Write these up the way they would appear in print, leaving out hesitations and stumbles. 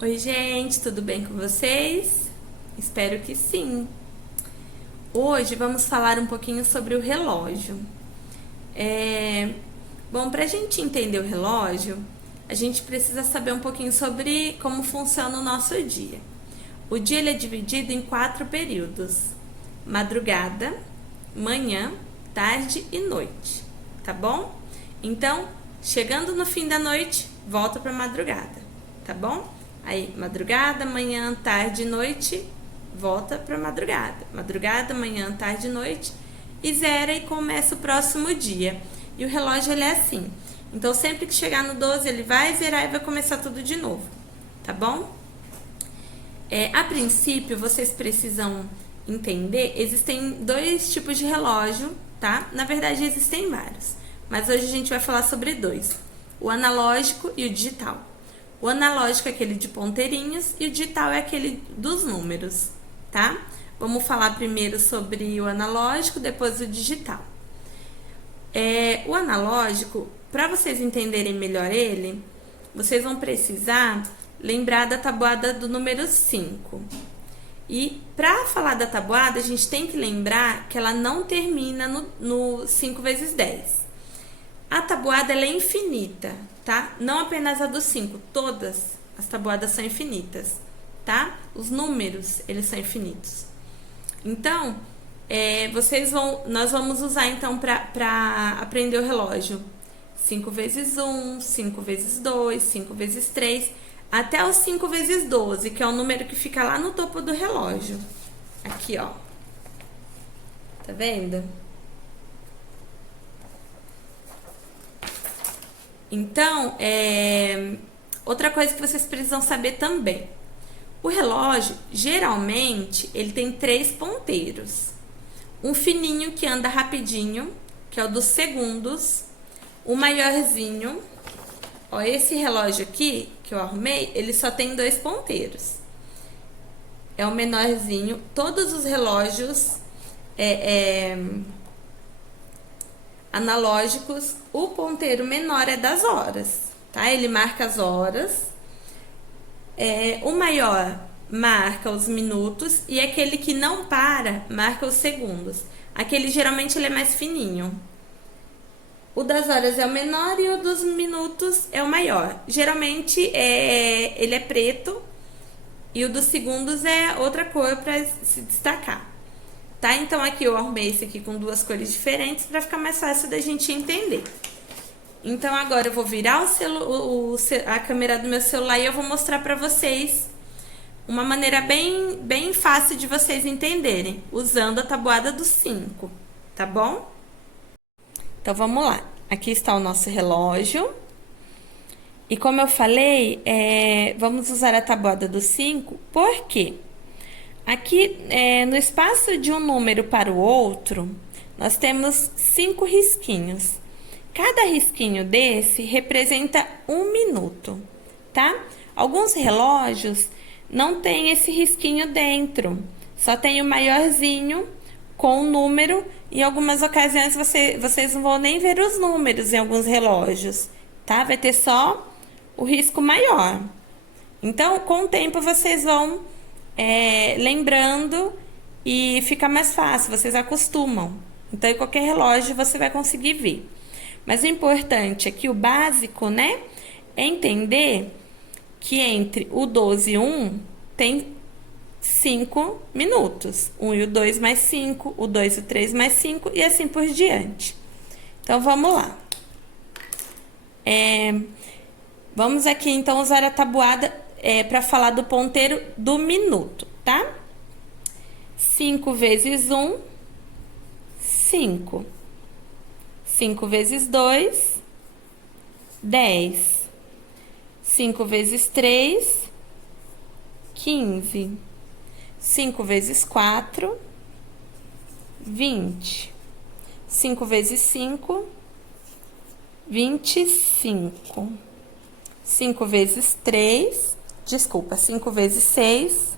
Oi, gente, tudo bem com vocês? Espero que sim. Hoje vamos falar um pouquinho sobre o relógio. Bom, para a gente entender o relógio, a gente precisa saber um pouquinho sobre como funciona o nosso dia. O dia ele é dividido em 4 períodos: madrugada, manhã, tarde e noite, tá bom? Então, chegando no fim da noite, volta para madrugada, tá bom? Aí, madrugada, manhã, tarde e noite, volta para madrugada. Madrugada, manhã, tarde e noite, e zera e começa o próximo dia. E o relógio ele é assim. Então, sempre que chegar no 12, ele vai zerar e vai começar tudo de novo, tá bom? A princípio, vocês precisam entender, existem 2 tipos de relógio, tá? Na verdade, existem vários, mas hoje a gente vai falar sobre 2, o analógico e o digital. O analógico é aquele de ponteirinhos e o digital é aquele dos números, tá? Vamos falar primeiro sobre o analógico, depois o digital. O analógico, para vocês entenderem melhor ele, vocês vão precisar lembrar da tabuada do número 5. E para falar da tabuada, a gente tem que lembrar que ela não termina no 5 vezes 10. A tabuada ela é infinita, tá? Não apenas a do 5, todas as tabuadas são infinitas, tá? Os números, eles são infinitos. Então, nós vamos usar então para aprender o relógio 5 vezes 1, 5 vezes 2, 5 vezes 3, até os 5 vezes 12, que é o número que fica lá no topo do relógio. Aqui, ó. Tá vendo? Então, outra coisa que vocês precisam saber também. O relógio, geralmente, ele tem 3 ponteiros. Um fininho que anda rapidinho, que é o dos segundos. O maiorzinho, ó, esse relógio aqui, que eu arrumei, ele só tem 2 ponteiros. É o menorzinho. Todos os relógios analógicos, o ponteiro menor é das horas, tá? Ele marca as horas. O maior marca os minutos e aquele que não para marca os segundos. Aquele geralmente ele é mais fininho. O das horas é o menor e o dos minutos é o maior. Geralmente ele é preto e o dos segundos é outra cor para se destacar. Tá? Então aqui eu arrumei esse aqui com 2 cores diferentes para ficar mais fácil da gente entender. Então agora eu vou virar a câmera do meu celular e eu vou mostrar para vocês uma maneira bem fácil de vocês entenderem, usando a tabuada do 5, tá bom? Então vamos lá. Aqui está o nosso relógio. E como eu falei, vamos usar a tabuada do 5, por quê? Aqui, no espaço de um número para o outro, nós temos 5 risquinhos. Cada risquinho desse representa 1 minuto, tá? Alguns relógios não tem esse risquinho dentro, só tem o maiorzinho com o número. Em algumas ocasiões, vocês não vão nem ver os números em alguns relógios, tá? Vai ter só o risco maior. Então, com o tempo, vocês vão lembrando e fica mais fácil, vocês acostumam. Então, em qualquer relógio você vai conseguir ver. Mas o importante aqui, o básico, né, é entender que entre o 12 e 1 tem 5 minutos. 1 e o 2 mais 5, o 2 e o 3 mais 5 e assim por diante. Então, vamos lá. Vamos aqui, então, usar a tabuada para falar do ponteiro do minuto, tá? 5 vezes 1, 5. 5 vezes 2, 10. 5 vezes 3, 15. 5 vezes 4, 20. 5 vezes 5, 25. 5 vezes 3, desculpa, 5 vezes 6,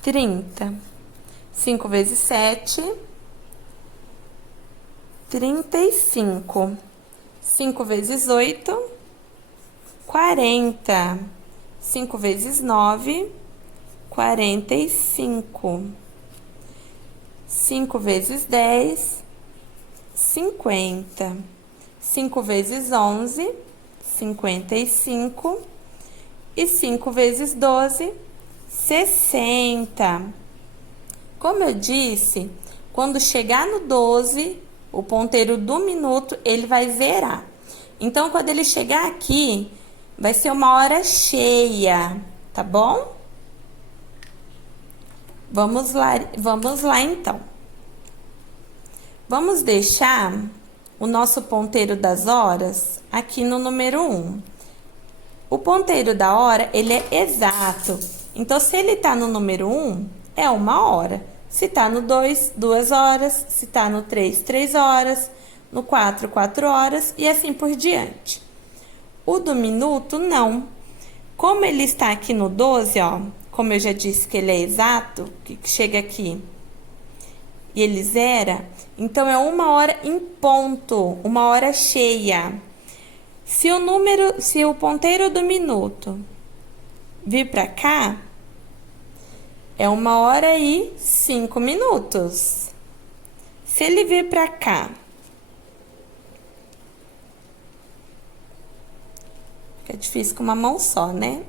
30. 5 vezes 7, 35. 5 vezes 8, 40. 5 vezes 9, 45. 5 vezes 10, 50. 5 vezes 11, 55. E 5 vezes 12, 60. Como eu disse, quando chegar no 12, o ponteiro do minuto, ele vai zerar. Então, quando ele chegar aqui, vai ser uma hora cheia, tá bom? Vamos lá então. Vamos deixar o nosso ponteiro das horas aqui no número 1. O ponteiro da hora, ele é exato. Então, se ele tá no número 1, é 1 hora. Se tá no 2, 2 horas. Se tá no 3, 3 horas. No 4, 4 horas. E assim por diante. O do minuto, não. Como ele está aqui no 12, ó. Como eu já disse que ele é exato, que chega aqui e ele zera. Então, é 1 hora em ponto. 1 hora cheia. Se o ponteiro do minuto vir para cá, é 1 hora e 5 minutos. Se ele vir para cá, fica difícil com uma mão só, né?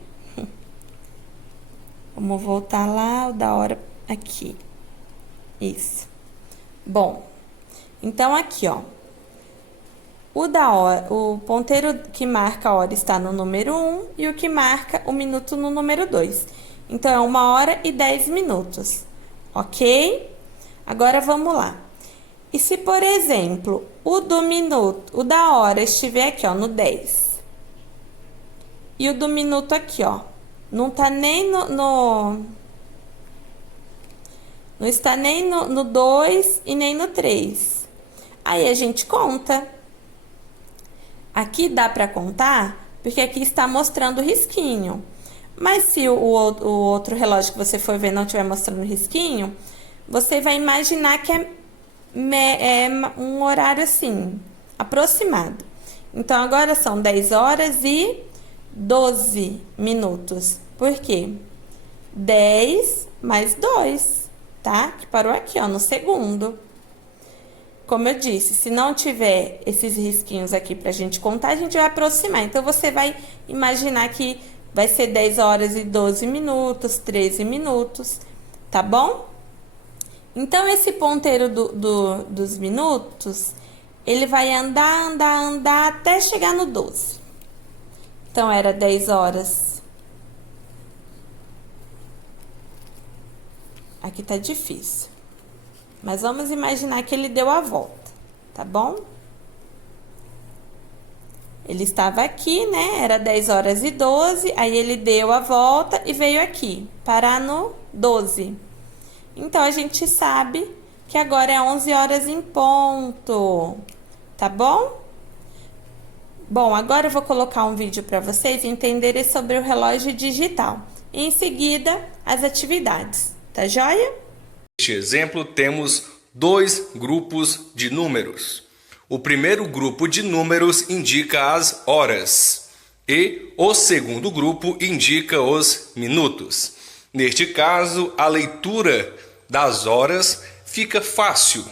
Vamos voltar lá, o da hora aqui. Isso. Bom, então aqui, ó. O ponteiro que marca a hora está no número 1 e o que marca o minuto no número 2. Então, é 1 hora e 10 minutos, ok? Agora, vamos lá. E se, por exemplo, o da hora estiver aqui, ó, no 10. E o do minuto aqui, ó, não tá nem não está nem no 2 e nem no 3. Aí, a gente conta. Aqui dá para contar, porque aqui está mostrando o risquinho. Mas se o outro relógio que você for ver não estiver mostrando o risquinho, você vai imaginar que é um horário assim, aproximado. Então, agora são 10 horas e 12 minutos. Por quê? 10 mais 2, tá? Que parou aqui, ó, no segundo. Como eu disse, se não tiver esses risquinhos aqui pra gente contar, a gente vai aproximar. Então, você vai imaginar que vai ser 10 horas e 12 minutos, 13 minutos, tá bom? Então, esse ponteiro dos minutos, ele vai andar até chegar no 12. Então, era 10 horas. Aqui tá difícil. Mas vamos imaginar que ele deu a volta, tá bom? Ele estava aqui, né? Era 10 horas e 12, aí ele deu a volta e veio aqui, parar no 12. Então, a gente sabe que agora é 11 horas em ponto, tá bom? Bom, agora eu vou colocar um vídeo para vocês entenderem sobre o relógio digital. E em seguida, as atividades, tá joia? Neste exemplo, temos 2 grupos de números. O primeiro grupo de números indica as horas e o segundo grupo indica os minutos. Neste caso, a leitura das horas fica fácil.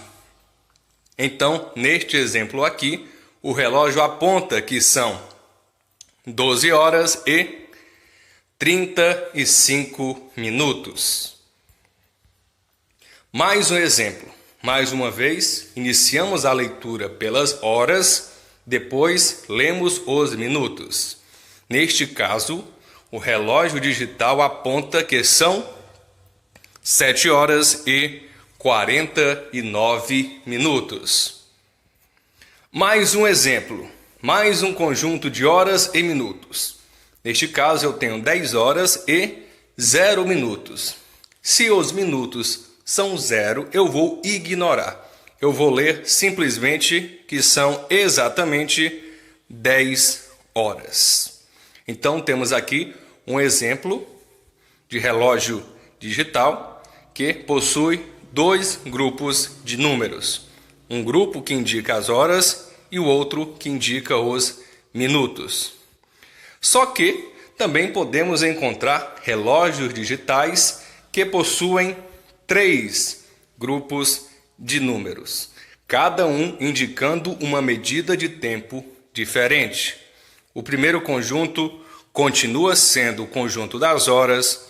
Então, neste exemplo aqui, o relógio aponta que são 12 horas e 35 minutos. Mais um exemplo. Mais uma vez, iniciamos a leitura pelas horas, depois lemos os minutos. Neste caso, o relógio digital aponta que são 7 horas e 49 minutos. Mais um exemplo. Mais um conjunto de horas e minutos. Neste caso, eu tenho 10 horas e 0 minutos. Se os minutos são 0, eu vou ignorar. Eu vou ler simplesmente que são exatamente 10 horas. Então, temos aqui um exemplo de relógio digital que possui 2 grupos de números. Um grupo que indica as horas e o outro que indica os minutos. Só que também podemos encontrar relógios digitais que possuem 3 grupos de números, cada um indicando uma medida de tempo diferente. O primeiro conjunto continua sendo o conjunto das horas,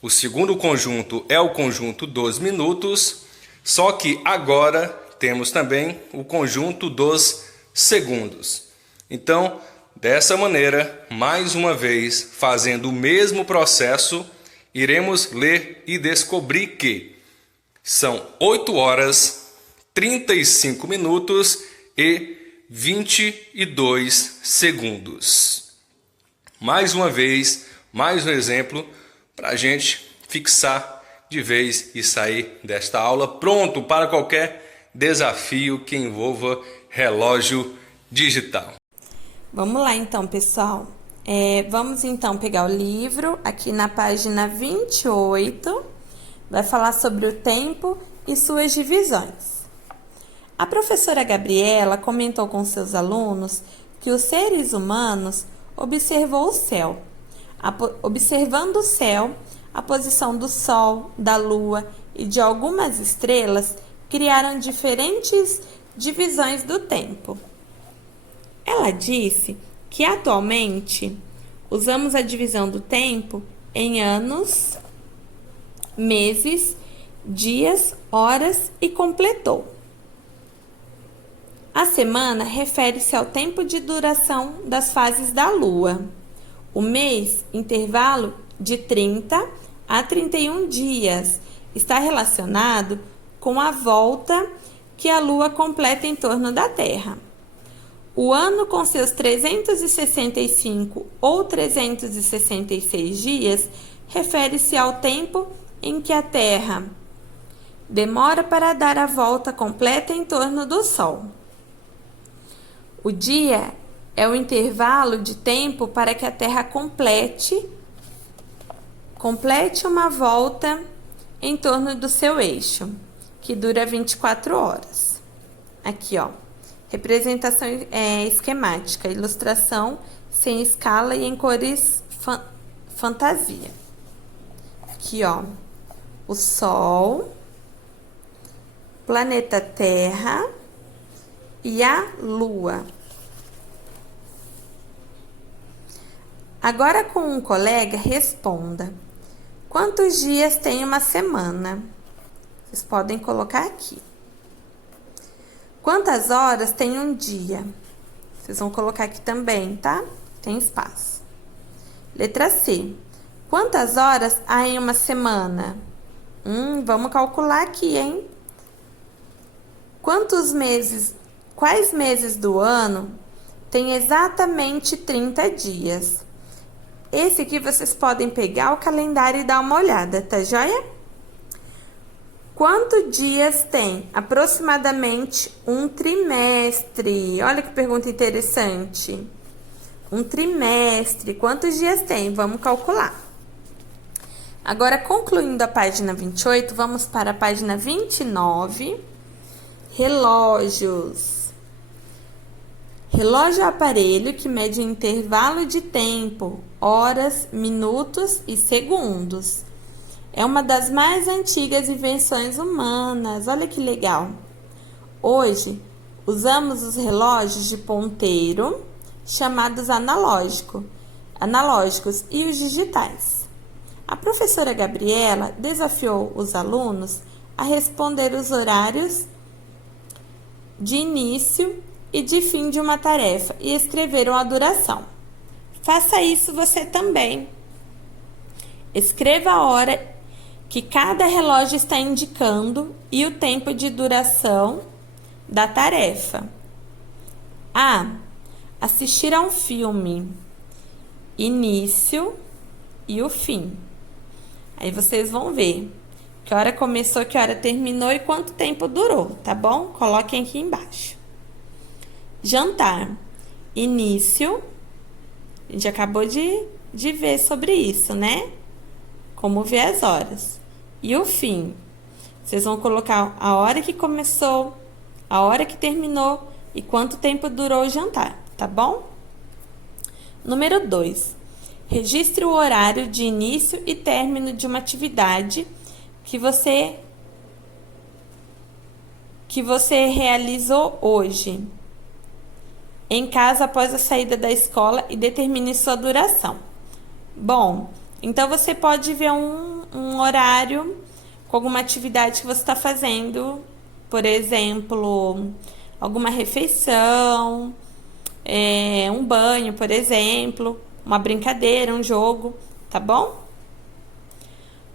o segundo conjunto é o conjunto dos minutos, só que agora temos também o conjunto dos segundos. Então, dessa maneira, mais uma vez, fazendo o mesmo processo, iremos ler e descobrir que são 8 horas, 35 minutos e 22 segundos. Mais uma vez, mais um exemplo para a gente fixar de vez e sair desta aula pronto para qualquer desafio que envolva relógio digital. Vamos lá então, pessoal. Vamos então pegar o livro, aqui na página 28, vai falar sobre o tempo e suas divisões. A professora Gabriela comentou com seus alunos que os seres humanos observou o céu. Observando o céu, a posição do Sol, da Lua e de algumas estrelas criaram diferentes divisões do tempo. Ela disse que atualmente usamos a divisão do tempo em anos, meses, dias, horas e completou. A semana refere-se ao tempo de duração das fases da Lua. O mês, intervalo de 30 a 31 dias, está relacionado com a volta que a Lua completa em torno da Terra. O ano, com seus 365 ou 366 dias, refere-se ao tempo em que a Terra demora para dar a volta completa em torno do Sol. O dia é o intervalo de tempo para que a Terra complete uma volta em torno do seu eixo, que dura 24 horas. Aqui, ó, representação esquemática, ilustração sem escala e em cores fantasia. Aqui, ó, o Sol, planeta Terra e a Lua. Agora, com um colega, responda: quantos dias tem uma semana? Vocês podem colocar aqui. Quantas horas tem um dia? Vocês vão colocar aqui também, tá? Tem espaço. Letra C. Quantas horas há em uma semana? Vamos calcular aqui, hein? Quais meses do ano tem exatamente 30 dias? Esse aqui vocês podem pegar o calendário e dar uma olhada, tá joia? Quantos dias tem aproximadamente um trimestre? Olha que pergunta interessante. Um trimestre, quantos dias tem? Vamos calcular. Agora, concluindo a página 28, vamos para a página 29. Relógios. Relógio é o aparelho que mede o intervalo de tempo, horas, minutos e segundos. É uma das mais antigas invenções humanas. Olha que legal. Hoje, usamos os relógios de ponteiro, chamados analógicos, e os digitais. A professora Gabriela desafiou os alunos a responder os horários de início e de fim de uma tarefa e escreveram a duração. Faça isso você também. Escreva a hora que cada relógio está indicando e o tempo de duração da tarefa. A. Assistir a um filme. Início e o fim. Aí vocês vão ver que hora começou, que hora terminou e quanto tempo durou, tá bom? Coloquem aqui embaixo. Jantar. Início. A gente acabou de ver sobre isso, né? Como ver as horas. E o fim. Vocês vão colocar a hora que começou, a hora que terminou e quanto tempo durou o jantar, tá bom? Número 2. Registre o horário de início e término de uma atividade que você realizou hoje em casa após a saída da escola e determine sua duração. Bom, então você pode ver um horário com alguma atividade que você está fazendo, por exemplo, alguma refeição, um banho, por exemplo, uma brincadeira, um jogo, tá bom?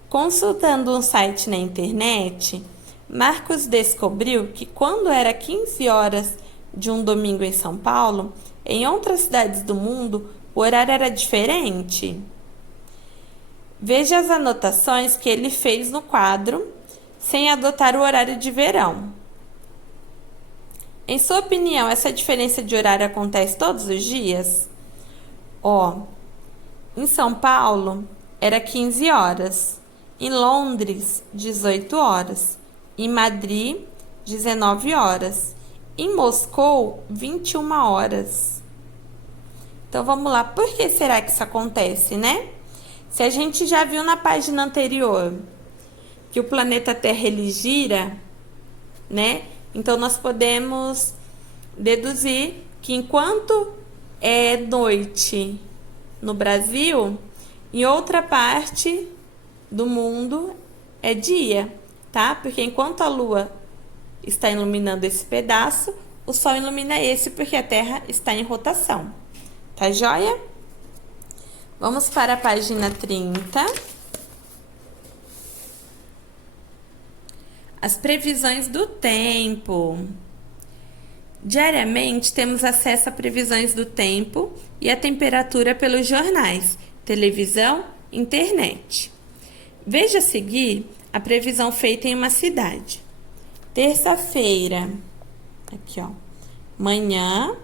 Consultando um site na internet, Marcos descobriu que quando era 15 horas de um domingo em São Paulo, em outras cidades do mundo, o horário era diferente. Veja as anotações que ele fez no quadro, sem adotar o horário de verão. Em sua opinião, essa diferença de horário acontece todos os dias? Em São Paulo, era 15 horas. Em Londres, 18 horas. Em Madrid, 19 horas. Em Moscou, 21 horas. Então, vamos lá. Por que será que isso acontece, né? Se a gente já viu na página anterior que o planeta Terra ele gira, né? Então, nós podemos deduzir que enquanto é noite no Brasil, em outra parte do mundo é dia, tá? Porque enquanto a Lua está iluminando esse pedaço, o Sol ilumina esse porque a Terra está em rotação. Tá joia? Vamos para a página 30. As previsões do tempo. Diariamente temos acesso a previsões do tempo e a temperatura pelos jornais, televisão, internet. Veja a seguir a previsão feita em uma cidade. Terça-feira, aqui ó, manhã,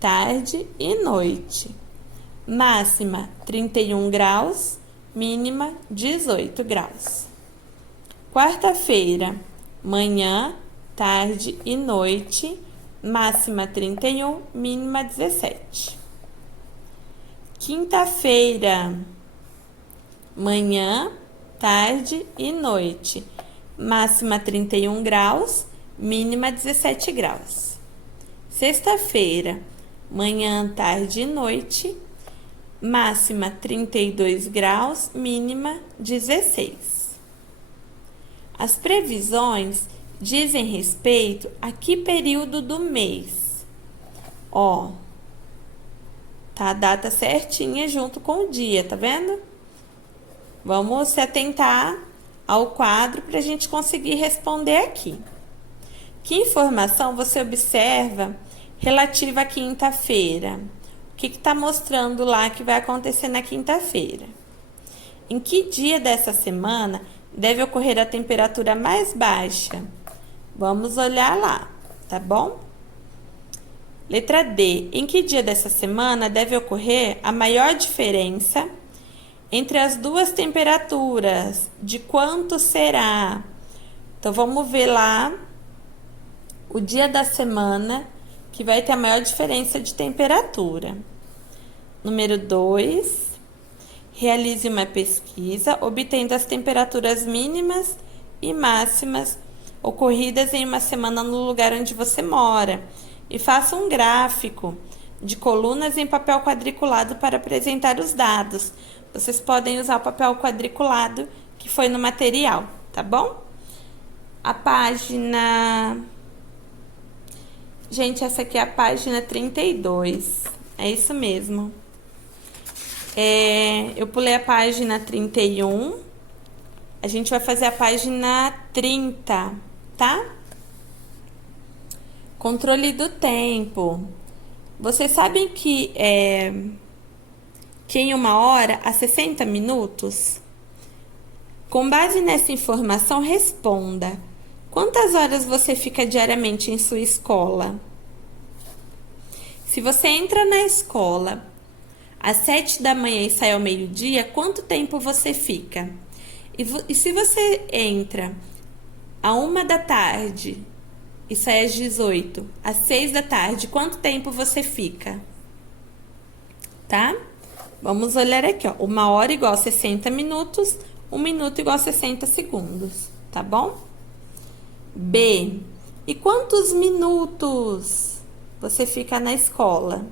tarde e noite. Máxima 31 graus, mínima 18 graus. Quarta-feira, manhã, tarde e noite, máxima 31, mínima 17. Quinta-feira, manhã, tarde e noite, máxima 31 graus, mínima 17 graus. Sexta-feira, manhã, tarde e noite, máxima 32 graus, mínima 16. As previsões dizem respeito a que período do mês? Tá a data certinha junto com o dia, tá vendo? Vamos se atentar ao quadro para a gente conseguir responder aqui. Que informação você observa relativa à quinta-feira? O que está mostrando lá que vai acontecer na quinta-feira? Em que dia dessa semana deve ocorrer a temperatura mais baixa? Vamos olhar lá, tá bom? Letra D. Em que dia dessa semana deve ocorrer a maior diferença entre as duas temperaturas? De quanto será? Então, vamos ver lá o dia da semana que vai ter a maior diferença de temperatura. Número 2. Realize uma pesquisa obtendo as temperaturas mínimas e máximas ocorridas em uma semana no lugar onde você mora e faça um gráfico de colunas em papel quadriculado para apresentar os dados. Vocês podem usar o papel quadriculado que foi no material, tá bom? A página... Gente, essa aqui é a página 32. É isso mesmo. Eu pulei a página 31. A gente vai fazer a página 30, tá? Controle do tempo. Vocês sabem que em uma hora há 60 minutos? Com base nessa informação, responda. Quantas horas você fica diariamente em sua escola? Se você entra na escola às 7 da manhã e sai ao meio-dia, quanto tempo você fica? E se você entra à 1 da tarde e sai às 18, às 6 da tarde, quanto tempo você fica? Tá? Vamos olhar aqui, ó. 1 hora igual a 60 minutos, 1 minuto igual a 60 segundos, tá bom? B. E quantos minutos você fica na escola?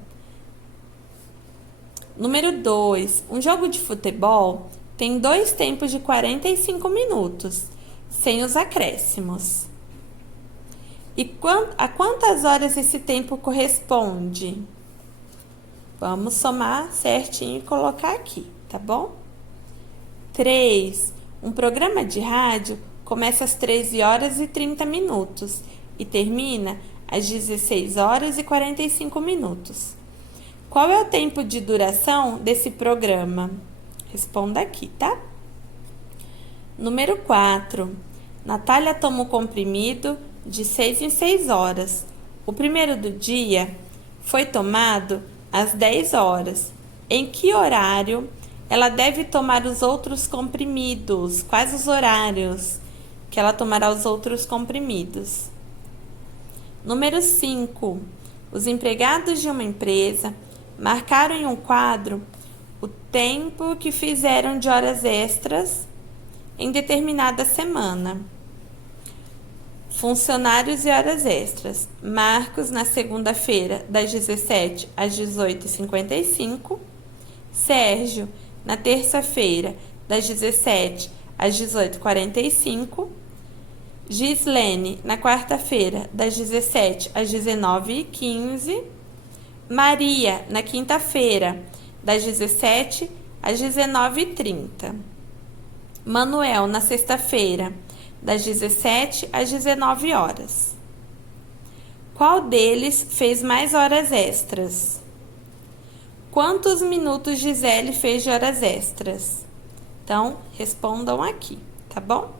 Número 2. Um jogo de futebol tem 2 tempos de 45 minutos, sem os acréscimos. E a quantas horas esse tempo corresponde? Vamos somar certinho e colocar aqui, tá bom? 3. Um programa de rádio começa às 13 horas e 30 minutos e termina às 16 horas e 45 minutos. Qual é o tempo de duração desse programa? Responda aqui, tá? Número 4. Natália toma o comprimido de 6 em 6 horas. O primeiro do dia foi tomado às 10 horas. Em que horário ela deve tomar os outros comprimidos? Quais os horários que ela tomará os outros comprimidos? Número 5. Os empregados de uma empresa marcaram em um quadro o tempo que fizeram de horas extras em determinada semana. Funcionários e horas extras. Marcos na segunda-feira, das 17 às 18h55. Sérgio na terça-feira, das 17 às 18h45. Gislene na quarta-feira, das 17 às 19h15. Maria na quinta-feira, das 17 às 19h30. Manuel na sexta-feira, das 17 às 19 horas. Qual deles fez mais horas extras? Quantos minutos Gisele fez de horas extras? Então, respondam aqui, tá bom?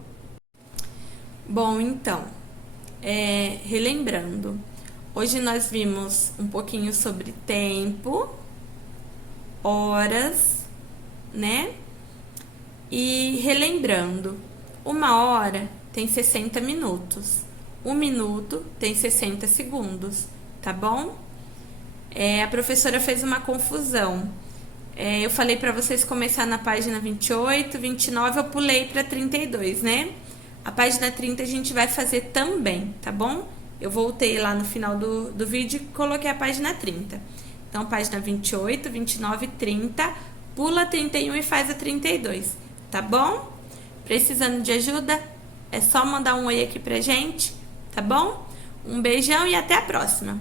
Bom, então, relembrando, hoje nós vimos um pouquinho sobre tempo, horas, né? E relembrando, 1 hora tem 60 minutos, 1 minuto tem 60 segundos, tá bom? A professora fez uma confusão. Eu falei para vocês começar na página 28, 29, eu pulei para 32, né? A página 30 a gente vai fazer também, tá bom? Eu voltei lá no final do vídeo e coloquei a página 30. Então, página 28, 29 e 30, pula a 31 e faz a 32, tá bom? Precisando de ajuda? É só mandar um oi aqui pra gente, tá bom? Um beijão e até a próxima!